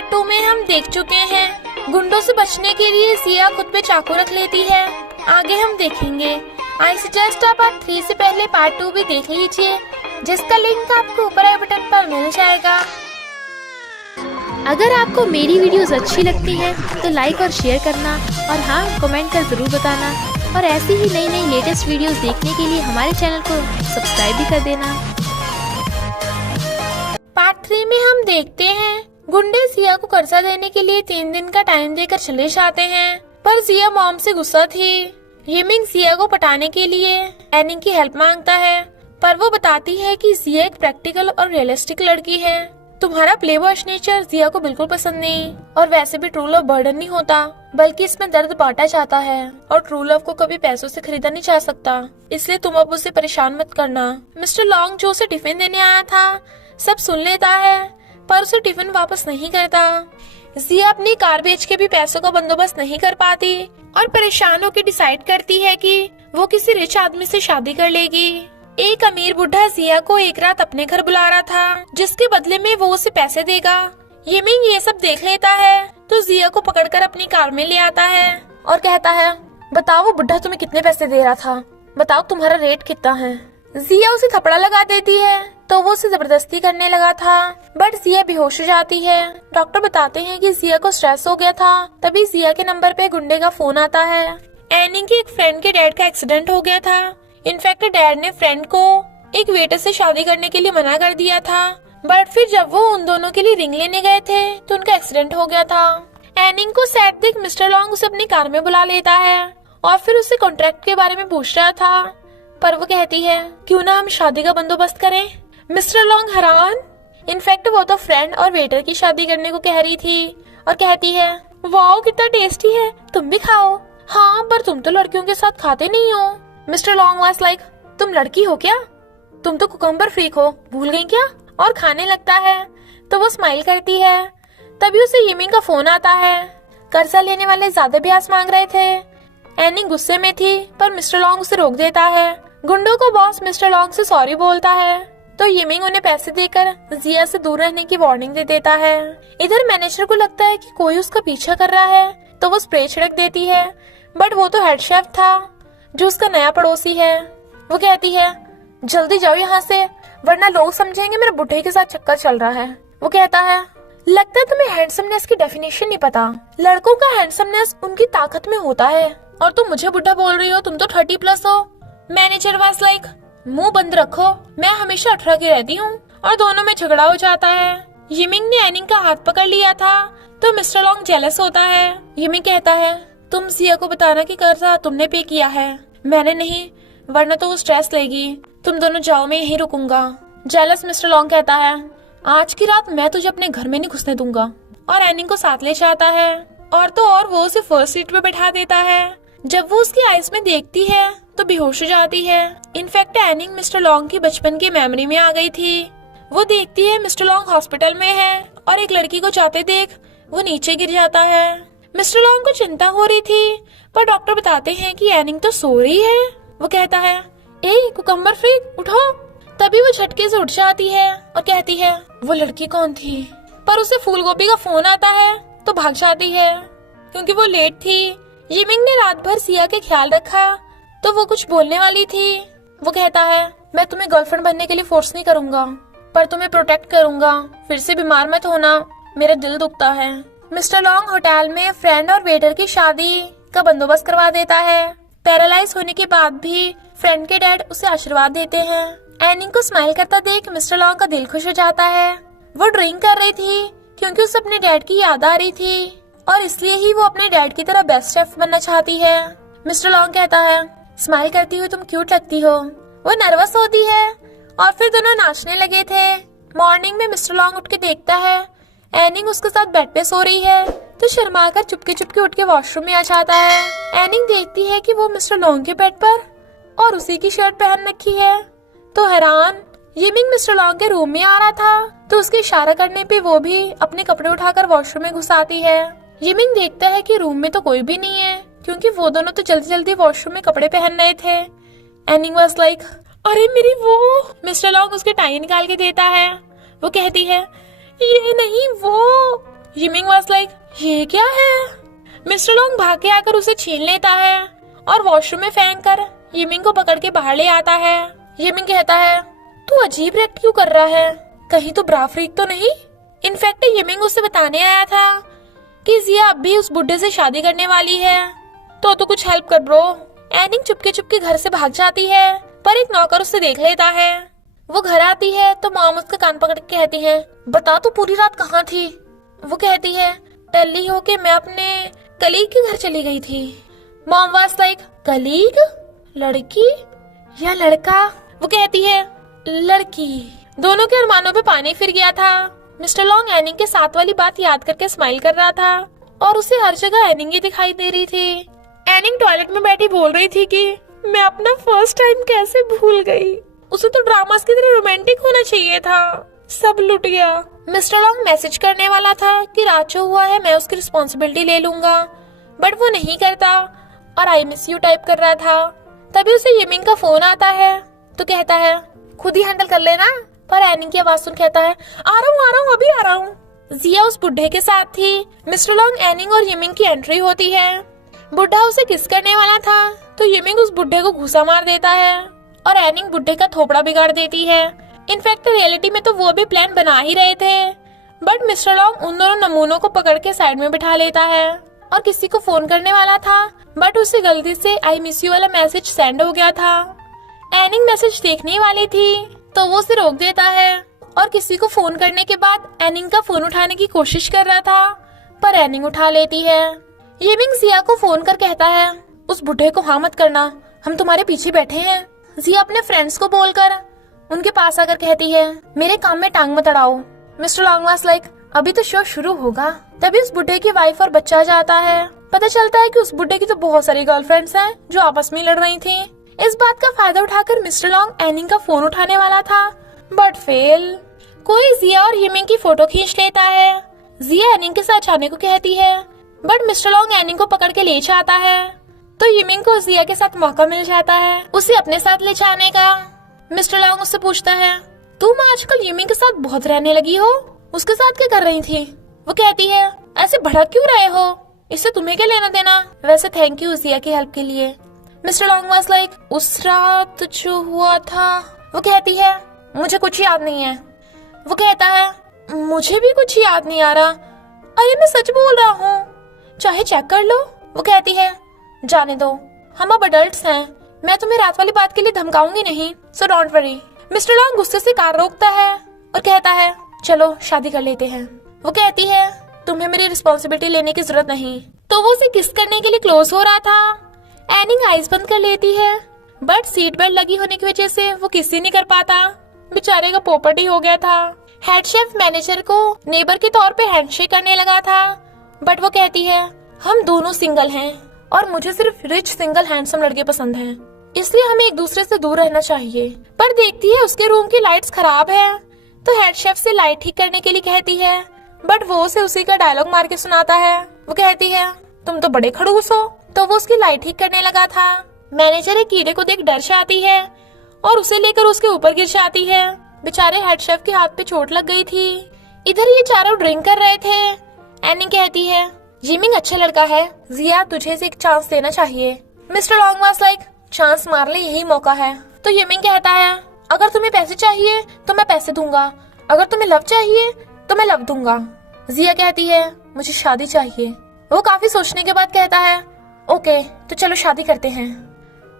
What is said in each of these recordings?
Part 2 में हम देख चुके हैं गुंडों से बचने के लिए जिया खुद पे चाकू रख लेती है। आगे हम देखेंगे। आई सजेस्ट आप पार्ट 3 से पहले पार्ट 2 भी देख लीजिए, जिसका लिंक आपको ऊपर आई बटन पर मिल जाएगा। अगर आपको मेरी वीडियोस अच्छी लगती हैं तो लाइक और शेयर करना, और हाँ, कमेंट कर जरूर बताना। और ऐसी ही नई नई लेटेस्ट वीडियोस देखने के लिए हमारे चैनल को सब्सक्राइब भी कर देना। पार्ट 3 में हम देखते हैं गुंडे जिया को कर्जा देने के लिए 3 दिन का टाइम देकर चले जाते हैं, पर जिया मॉम से गुस्सा थी। यिमिंग जिया को पटाने के लिए एनिंग की हेल्प मांगता है, पर वो बताती है कि जिया एक प्रैक्टिकल और रियलिस्टिक लड़की है। तुम्हारा प्लेबॉयश नेचर जिया को बिल्कुल पसंद नहीं, और वैसे भी ट्रू लव बर्डन नहीं होता, बल्कि इसमें दर्द बांटा जाता है, और ट्रू लव को कभी पैसों से खरीदा नहीं जा सकता। इसलिए तुम अब उसे परेशान मत करना। मिस्टर लॉन्ग जो उसे टिफिन देने आया था सब सुन लेता है, पर उसे टिफिन वापस नहीं करता। जिया अपनी कार बेच के भी पैसों का बंदोबस्त नहीं कर पाती, और परेशान होकर डिसाइड करती है कि वो किसी रिच आदमी से शादी कर लेगी। एक अमीर बुढ़ा जिया को एक रात अपने घर बुला रहा था, जिसके बदले में वो उसे पैसे देगा। यिमिंग ये सब देख लेता है, तो जिया को पकड़कर अपनी कार में ले आता है और कहता है, बताओ वो बुढ़ा तुम्हें कितने पैसे दे रहा था, बताओ तुम्हारा रेट कितना है। जिया उसे थपड़ा लगा देती है, तो वो उसे जबरदस्ती करने लगा था, बट जिया बेहोश हो जाती है। डॉक्टर बताते हैं कि जिया को स्ट्रेस हो गया था। तभी जिया के नंबर पे गुंडे का फोन आता है। एनिंग के एक फ्रेंड के डैड का एक्सीडेंट हो गया था। इनफैक्ट डैड ने फ्रेंड को एक वेटर से शादी करने के लिए मना कर दिया था, बट फिर जब वो उन दोनों के लिए रिंग लेने गए थे तो उनका एक्सीडेंट हो गया था। एनिंग को सैड देख मिस्टर लॉन्ग उसे अपनी कार में बुला लेता है और फिर उससे कॉन्ट्रैक्ट के बारे में पूछ रहा था, पर वो कहती है क्यों ना हम शादी का बंदोबस्त करें। मिस्टर लॉन्ग हैरान। इनफैक्ट वो तो फ्रेंड और वेटर की शादी करने को कह रही थी, और कहती है वाओ कितना टेस्टी है, तुम भी खाओ। हाँ, पर तुम तो लड़कियों के साथ खाते नहीं हो। मिस्टर लॉन्ग वाज लाइक, तुम लड़की हो क्या? तुम तो कुकम्बर फ्रीक हो, भूल गई क्या? और खाने लगता है, तो वो स्माइल करती है। तभी उसे यिमिंग का फोन आता है। कर्जा लेने वाले ज्यादा ब्याज मांग रहे थे। एनिंग गुस्से में थी, पर मिस्टर लॉन्ग उसे रोक देता है। गुंडों को बॉस मिस्टर लॉन्ग से सॉरी बोलता है, तो यिमिंग उन्हें पैसे देकर जिया से दूर रहने की वार्निंग दे देता है। इधर मैनेजर को लगता है कि कोई उसका पीछा कर रहा है, तो वो स्प्रे छिड़क देती है, बट वो तो हेड शेफ था जो उसका नया पड़ोसी है। वो कहती है जल्दी जाओ यहाँ से, वरना लोग समझेंगे मेरे बुढ़े के साथ चक्कर चल रहा है। वो कहता है लगता है तुम्हें हैंडसमनेस की डेफिनेशन नहीं पता। लड़कों का हैंडसमनेस उनकी ताकत में होता है, और तुम मुझे बुढ़ा बोल रही हो, तुम तो 30+ हो। मैनेजर वाज लाइक, मुंह बंद रखो, मैं हमेशा 18 की रहती हूँ। और दोनों में झगड़ा हो जाता है। यिमिंग ने एनिंग का हाथ पकड़ लिया था, तो मिस्टर लॉन्ग जेलस होता है। यिमिंग कहता है तुम जिया को बताना कि कर्जा तुमने पे किया है, मैंने नहीं, वरना तो वो स्ट्रेस लेगी। तुम दोनों जाओ, मैं यहीं रुकूंगा। जेलस मिस्टर लॉन्ग कहता है आज की रात मैं तुझे अपने घर में नहीं घुसने दूंगा, और एनिंग को साथ ले जाता है। और तो और वो उसे फर्स्ट सीट पे बैठा देता है। जब वो उसकी आईज में देखती है तो बेहोश हो जाती है। इनफैक्ट एनिंग मिस्टर लॉन्ग की बचपन की मेमोरी में आ गई थी। वो देखती है मिस्टर लॉन्ग हॉस्पिटल में है, और एक लड़की को जाते देख वो नीचे गिर जाता है। मिस्टर लॉन्ग को चिंता हो रही थी, पर डॉक्टर बताते हैं कि एनिंग तो सो रही है। वो कहता है ए कुकम्बर फ्रीक उठो। तभी वो झटके से उठ जाती है और कहती है वो लड़की कौन थी, पर उसे फूल गोभी का फोन आता है, तो भाग जाती है क्योंकि वो लेट थी। यिमिंग ने रात भर जिया के ख्याल रखा, तो वो कुछ बोलने वाली थी। वो कहता है मैं तुम्हें गर्लफ्रेंड बनने के लिए फोर्स नहीं करूंगा, पर तुम्हें प्रोटेक्ट करूंगा। फिर से बीमार मत होना, मेरा दिल दुखता है। मिस्टर लॉन्ग होटल में फ्रेंड और वेटर की शादी का बंदोबस्त करवा देता है। पैरालाइज होने के बाद भी फ्रेंड के डैड उसे आशीर्वाद देते हैं। एनिंग को स्माइल करता देख मिस्टर लॉन्ग का दिल खुश हो जाता है। वो ड्रिंक कर रही थी क्योंकि उसे अपने डैड की याद आ रही थी, और इसलिए ही वो अपने डैड की तरह बेस्ट शेफ बनना चाहती है। मिस्टर लॉन्ग कहता है स्माइल करती हुई तुम क्यूट लगती हो। वो नर्वस होती है, और फिर दोनों नाचने लगे थे। मॉर्निंग में मिस्टर लॉन्ग उठ के देखता है एनिंग उसके साथ बेड पे सो रही है, तो शर्माकर चुपके चुपके उठ के वॉशरूम में आ जाता है। एनिंग देखती है कि वो मिस्टर लॉन्ग के बेड पर और उसी की शर्ट पहन रखी है, तो हैरान। यिमिंग मिस्टर लॉन्ग के रूम में आ रहा था, तो उसके इशारा करने पे वो भी अपने कपड़े उठाकर वॉशरूम में घुस आती है। यिमिंग देखता है कि रूम में तो कोई भी नहीं है, क्योंकि वो दोनों तो जल्दी जल्दी वॉशरूम में कपड़े पहन रहे थे। एनिंग वाज लाइक अरे मेरी वो। मिस्टर लॉन्ग उसके टाई निकाल के देता है। वो कहती है ये नहीं वो। यिमिंग वाज लाइक, ये क्या है? मिस्टर लॉन्ग भाग के आकर उसे छीन लेता है और वॉशरूम में फेंक कर यिमिंग को पकड़ के बाहर ले आता है। यिमिंग कहता है, तू अजीब रिएक्ट क्यों कर रहा है? कहीं तो ब्रा फ्रीक तो नहीं? इनफैक्ट यिमिंग उसे बताने आया था कि जिया अब भी उस बुड्ढे से शादी करने वाली है, तो कुछ हेल्प कर ब्रो। एनिंग चुपके चुपके घर से भाग जाती है, पर एक नौकर उसे देख लेता है। वो घर आती है तो मॉम उसका कान पकड़ के कहती है, बता तू पूरी रात कहाँ थी? वो कहती है, टल्ली होके मैं अपने कलीग के घर चली गई थी। Mom was like, colleague? लड़की या लड़का? वो कहती है, लड़की। दोनों के अरमानों पे पानी फिर गया था। मिस्टर लॉन्ग एनिंग के साथ वाली बात याद करके स्माइल कर रहा था और उसे हर जगह एनिंग ही दिखाई दे रही थी। एनिंग टॉयलेट में बैठी बोल रही थी कि मैं अपना फर्स्ट टाइम कैसे भूल गई। उसे तो ड्रामास की तरह रोमांटिक होना चाहिए था, सब लुट गया। मिस्टर लॉन्ग मैसेज करने वाला था कि रात जो हुआ है मैं उसकी रिस्पॉन्सिबिलिटी ले लूंगा, बट वो नहीं करता और आई मिस यू टाइप कर रहा था। तभी उसे यिमिंग का फोन आता है तो कहता है, खुद ही हैंडल कर लेना। पर एनिंग की आवाज सुन कहता है, आ रहा हूँ, अभी आ रहा हूँ। जिया उस बुढ़े के साथ थी। मिस्टर लॉन्ग, एनिंग और यिमिंग की एंट्री होती है। बुढ़ा उसे किस करने वाला था तो यिमिंग उस बुढ़े को घूसा मार देता है और एनिंग बुढ़े का थोपड़ा बिगाड़ देती है। इनफैक्ट रियलिटी में तो वो भी प्लान बना ही रहे थे, बट मिस्टर लॉन्ग उन दोनों नमूनों को पकड़ के साइड में बिठा लेता है और किसी को फोन करने वाला था, बट उसे गलती से आई मिस यू वाला मैसेज सेंड हो गया था। एनिंग मैसेज देखने वाली थी तो वो उसे रोक देता है और किसी को फोन करने के बाद एनिंग का फोन उठाने की कोशिश कर रहा था, पर एनिंग उठा लेती है। यिमिंग जिया को फोन कर कहता है, उस बुढ़े को हाँ मत करना, हम तुम्हारे पीछे बैठे हैं। जिया अपने फ्रेंड्स को बोलकर उनके पास आकर कहती है, मेरे काम में टांग मत अड़ाओ। मिस्टर लॉन्ग वाज लाइक, अभी तो शो शुरू होगा। तभी उस बुढ़े की वाइफ और बच्चा जाता है। पता चलता है कि उस बुढ़े की तो बहुत सारी गर्लफ्रेंड्स हैं जो आपस में लड़ रही थी। इस बात का फायदा उठाकर मिस्टर लॉन्ग एनिंग का फोन उठाने वाला था, बट फेल। कोई जिया और यिमिंग की फोटो खींच लेता है। जिया एनिंग के साथ जाने को कहती है, बट मिस्टर लॉन्ग एनिंग को पकड़ के ले जाता है तो यिमिंग को जिया के साथ मौका मिल जाता है उसे अपने साथ ले जाने का। मिस्टर लॉन्ग उससे पूछता है, तुम आजकल यिमिंग के साथ बहुत रहने लगी हो, उसके साथ क्या कर रही थी? वो कहती है, ऐसे भड़क क्यों रहे हो, इससे तुम्हें क्या लेना देना? वैसे थैंक यू जिया की हेल्प के लिए। मिस्टर लॉन्ग वाज लाइक, उस रात जो हुआ था? वो कहती है, मुझे कुछ याद नहीं है। वो कहता है, मुझे भी कुछ याद नहीं आ रहा। अरे मैं सच बोल रहा हूँ, चाहे चेक कर लो। वो कहती है, जाने दो, हम अब अडल्ट्स हैं, मैं तुम्हें रात वाली बात के लिए धमकाऊंगी नहीं, so don't worry. Mister long गुस्से से कार रोकता है और कहता है, चलो शादी कर लेते हैं। वो कहती है, तुम्हें मेरी रिस्पॉन्सिबिलिटी लेने की जरूरत नहीं। तो वो उसे किस करने के लिए क्लोज हो रहा था। एनिंग आइज बंद कर लेती है, बट सीट बेल्ट लगी होने की वजह से वो किस नहीं कर पाता। बेचारे का पोपट ही हो गया था। हेड शेफ मैनेजर को नेबर के तौर पे हैंडशेक करने लगा था, बट वो कहती है, हम दोनों सिंगल हैं और मुझे सिर्फ रिच सिंगल हैंडसम लड़के पसंद हैं, इसलिए हमें एक दूसरे से दूर रहना चाहिए। पर देखती है उसके रूम की लाइट्स खराब है तो हेड शेफ से लाइट ठीक करने के लिए कहती है, बट वो उसे उसी का डायलॉग मार के सुनाता है। वो कहती है, तुम तो बड़े खड़ूस हो। तो वो उसकी लाइट ठीक करने लगा था। मैनेजर एक कीड़े को देख डर जाती है और उसे लेकर उसके ऊपर गिर जाती है। बेचारे हेड शेफ के हाथ पे चोट लग गई थी। इधर ये चारों ड्रिंक कर रहे थे। एनिंग कहती है, यिमिंग अच्छा लड़का है, जिया तुझे इसे एक चांस देना चाहिए। Mister long was like, chance मार ले, यही मौका है। तो यिमिंग कहता है, अगर तुम्हें पैसे चाहिए तो मैं पैसे दूंगा, अगर तुम्हें लव चाहिए तो मैं लव दूंगा। जिया कहती है, मुझे शादी चाहिए। वो काफी सोचने के बाद कहता है, ओके तो चलो शादी करते हैं।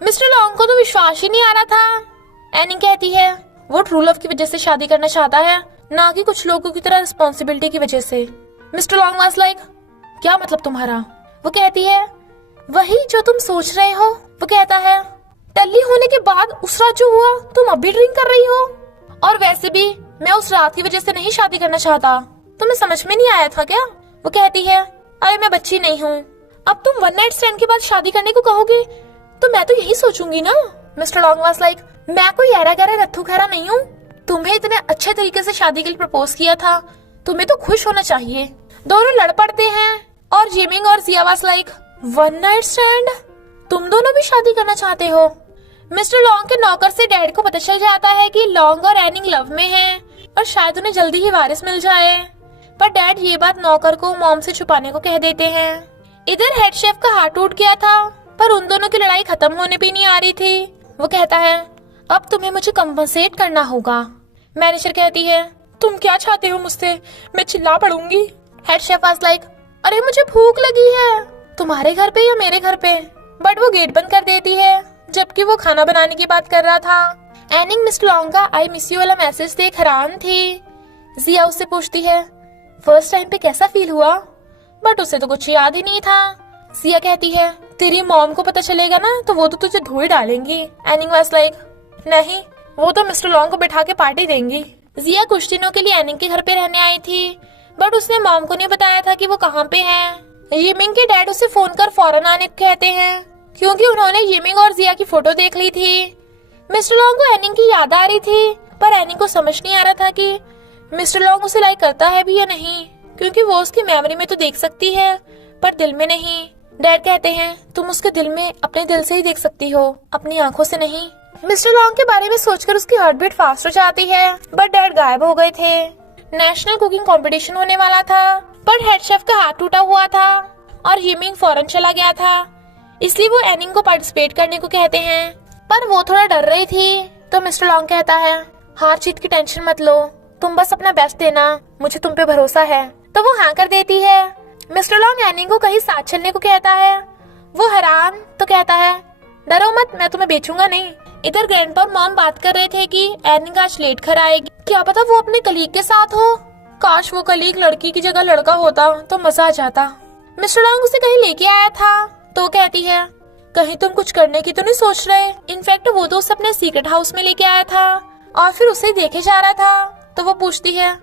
मिस्टर लॉन्ग को तो विश्वास ही नहीं आ रहा था। एनिंग कहती है, वो ट्रू लव की वजह से शादी करना चाहता है, ना कि कुछ लोगों की तरह रिस्पॉन्सिबिलिटी की वजह से। मिस्टर लॉन्ग वाज लाइक, क्या मतलब तुम्हारा? वो कहती है, वही जो तुम सोच रहे हो। वो कहता है, टल्ली होने के बाद उस रात जो हुआ तुम अब भी ड्रिंक कर रही हो, और वैसे भी मैं उस रात की वजह से नहीं शादी करना चाहता। तुम्हें समझ में नहीं आया था क्या? वो कहती है, अरे मैं बच्ची नहीं हूँ, अब तुम वन नाइट स्टैंड के बाद शादी करने को कहोगे तो मैं तो यही सोचूंगी ना। मिस्टर लॉन्ग वाज लाइक, मैं कोई ऐरा गैरा रत्थू खैरा नहीं हूँ, तुम्हें इतने अच्छे तरीके से शादी के लिए प्रपोज किया था, तुम्हें तो खुश होना चाहिए। दोनों लड़ पड़ते हैं और यिमिंग और Jia was like, one night stand? तुम दोनों भी शादी करना चाहते हो? मिस्टर लॉन्ग के नौकर से डैड को पता चल जाता है कि लॉन्ग और एनिंग लव में हैं और शायद उन्हें जल्दी ही वारिस मिल जाए। पर डैड ये बात नौकर को मॉम से छुपाने को कह देते हैं। इधर हेड शेफ का हाथ टूट गया था, पर उन दोनों की लड़ाई खत्म होने पे नहीं आ रही थी। वो कहता है अब तुम्हें मुझे कंपनसेट करना होगा। मैनेजर कहती है तुम क्या चाहते हो मुझसे, मैं चिल्ला पड़ूंगी। हेड शेफ वाज लाइक अरे मुझे भूख लगी है, तुम्हारे घर पे या मेरे घर पे। बट वो गेट बंद कर देती है जबकि वो खाना बनाने की बात कर रहा था। एनिंग मिस्टर लॉन्ग का आई मिस यू वाला मैसेज देख हैरान थी। जिया उससे पूछती है फर्स्ट टाइम पे कैसा फील हुआ, बट उसे तो कुछ याद ही नहीं था। जिया कहती है तेरी मॉम को पता चलेगा ना तो वो तो तुझे धोई डालेंगी। एनिंग वाज लाइक नहीं, वो तो मिस्टर लॉन्ग को बैठा के पार्टी देंगी। जिया कुछ दिनों के लिए एनिंग के घर पे रहने आई थी, बट उसने मॉम को नहीं बताया था कि वो कहाँ पे है। यिमिंग के डैड उसे फोन कर फौरन आने को कहते हैं क्योंकि उन्होंने यिमिंग और जिया की फोटो देख ली थी। मिस्टर लॉन्ग को एनिंग की याद आ रही थी, पर एनिंग को समझ नहीं आ रहा था कि मिस्टर लॉन्ग उसे लाइक करता है भी या नहीं, क्योंकि वो उसकी मेमोरी में तो देख सकती है पर दिल में नहीं। डैड कहते हैं तुम उसके दिल में अपने दिल से ही देख सकती हो, अपनी आंखों से नहीं। मिस्टर लॉन्ग के बारे में सोचकर उसकी हार्ट बीट फास्ट हो जाती है, बट डैड गायब हो गए थे। नेशनल कुकिंग कंपटीशन होने वाला था, पर हेड शेफ का हाथ टूटा हुआ था और यिमिंग फौरन चला गया था, इसलिए वो एनिंग को पार्टिसिपेट करने को कहते हैं। पर वो थोड़ा डर रही थी, तो मिस्टर लॉन्ग कहता है हार जीत की टेंशन मत लो, तुम बस अपना बेस्ट देना, मुझे तुम पे भरोसा है। तो वो हाँ कर देती है। मिस्टर लॉन्ग एनिंग को कहीं साथ चलने को कहता है। वो हैरान तो कहता है डरो मत, मैं तुम्हें बेचूंगा नहीं। इधर ग्रैंडपा और मॉम बात कर रहे थे कि एनिंग आज लेट घर आएगी, क्या पता वो अपने कलीग के साथ हो। काश वो कलीग लड़की की जगह लड़का होता तो मजा आ जाता। मिस्टर लॉन्ग उसे कहीं लेके आया था, तो कहती है कहीं तुम कुछ करने की तो नहीं सोच रहे। इनफैक्ट वो तो उसे अपने सीक्रेट हाउस में लेके आया था और फिर उसे देखे जा रहा था। तो वो पूछती है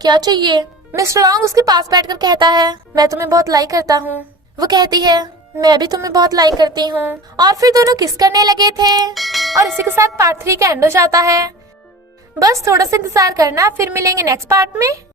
क्या चाहिए। मिस्टर लॉन्ग उसके पास बैठकर कहता है मैं तुम्हें बहुत लाइक करता हूँ। वो कहती है मैं भी तुम्हें बहुत लाइक करती हूँ। और फिर दोनों किस करने लगे थे और इसी के साथ पार्ट 3 का एंड हो जाता है। बस थोड़ा सा इंतजार करना, फिर मिलेंगे नेक्स्ट पार्ट में।